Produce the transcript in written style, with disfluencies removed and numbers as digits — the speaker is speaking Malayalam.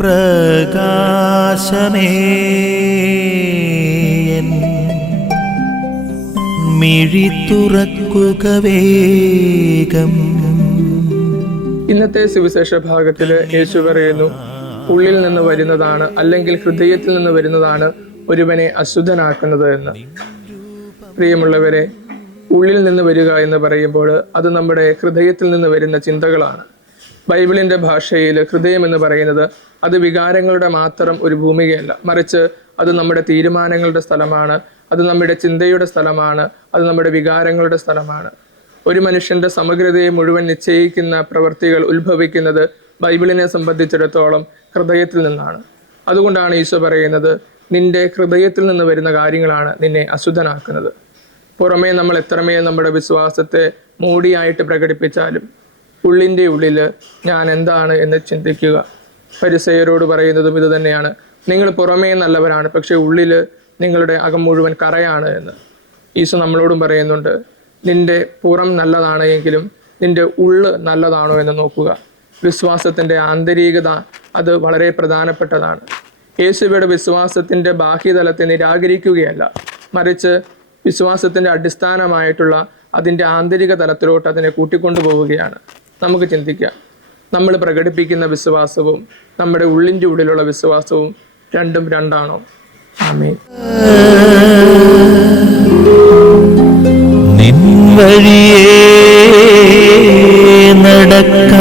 പ്രകാശമേ മിഴി തുറക്കുക വേഗം. ഇന്നത്തെ സുവിശേഷ ഭാഗത്തിൽ യേശു പറയുന്നു, ഉള്ളിൽ നിന്ന് വരുന്നതാണ് അല്ലെങ്കിൽ ഹൃദയത്തിൽ നിന്ന് വരുന്നതാണ് ഒരുവനെ അശുദ്ധനാക്കുന്നത് എന്ന്. പ്രിയമുള്ളവരെ, ഉള്ളിൽ നിന്ന് വരിക എന്ന് പറയുമ്പോൾ അത് നമ്മുടെ ഹൃദയത്തിൽ നിന്ന് വരുന്ന ചിന്തകളാണ്. ബൈബിളിൻ്റെ ഭാഷയിൽ ഹൃദയം എന്ന് പറയുന്നത് അത് വികാരങ്ങളുടെ മാത്രം ഒരു ഭൂമികയല്ല, മറിച്ച് അത് നമ്മുടെ തീരുമാനങ്ങളുടെ സ്ഥലമാണ്, അത് നമ്മുടെ ചിന്തയുടെ സ്ഥലമാണ്, അത് നമ്മുടെ വികാരങ്ങളുടെ സ്ഥലമാണ്. ഒരു മനുഷ്യൻ്റെ സമഗ്രതയെ മുഴുവൻ നിശ്ചയിക്കുന്ന പ്രവൃത്തികൾ ഉത്ഭവിക്കുന്നത് ബൈബിളിനെ സംബന്ധിച്ചിടത്തോളം ഹൃദയത്തിൽ നിന്നാണ്. അതുകൊണ്ടാണ് ഈശോ പറയുന്നത്, നിന്റെ ഹൃദയത്തിൽ നിന്ന് വരുന്ന കാര്യങ്ങളാണ് നിന്നെ അശുദ്ധനാക്കുന്നത്. പുറമേ നമ്മൾ എത്രമേൽ നമ്മുടെ വിശ്വാസത്തെ മൂടിയായിട്ട് പ്രകടിപ്പിച്ചാലും ഉള്ളിൻ്റെ ഉള്ളിൽ ഞാൻ എന്താണ് എന്ന് ചിന്തിക്കുക. ഫരിസേയരോട് പറയുന്നതും ഇത് തന്നെയാണ്, നിങ്ങൾ പുറമേ നല്ലവരാണ്, പക്ഷേ ഉള്ളിൽ നിങ്ങളുടെ അകം മുഴുവൻ കറയാണ് എന്ന്. ഈശോ നമ്മളോടും പറയുന്നുണ്ട്, നിന്റെ പുറം നല്ലതാണ് എങ്കിലും നിന്റെ ഉള്ള് നല്ലതാണോ എന്ന് നോക്കുക. വിശ്വാസത്തിൻ്റെ ആന്തരികത അത് വളരെ പ്രധാനപ്പെട്ടതാണ്. യേശുവയുടെ വിശ്വാസത്തിൻ്റെ ബാഹ്യതലത്തെ നിരാകരിക്കുകയല്ല, മറിച്ച് വിശ്വാസത്തിൻ്റെ അടിസ്ഥാനമായിട്ടുള്ള അതിൻ്റെ ആന്തരിക തലത്തിലോട്ട് അതിനെ കൂട്ടിക്കൊണ്ടുപോവുകയാണ്. നമുക്ക് ചിന്തിക്കാം, നമ്മൾ പ്രകടിപ്പിക്കുന്ന വിശ്വാസവും നമ്മുടെ ഉള്ളിൻ്റെ ഉള്ളിലുള്ള വിശ്വാസവും രണ്ടും രണ്ടാണോ? ആമേൻ. നിൻ വഴിയേ നടക്ക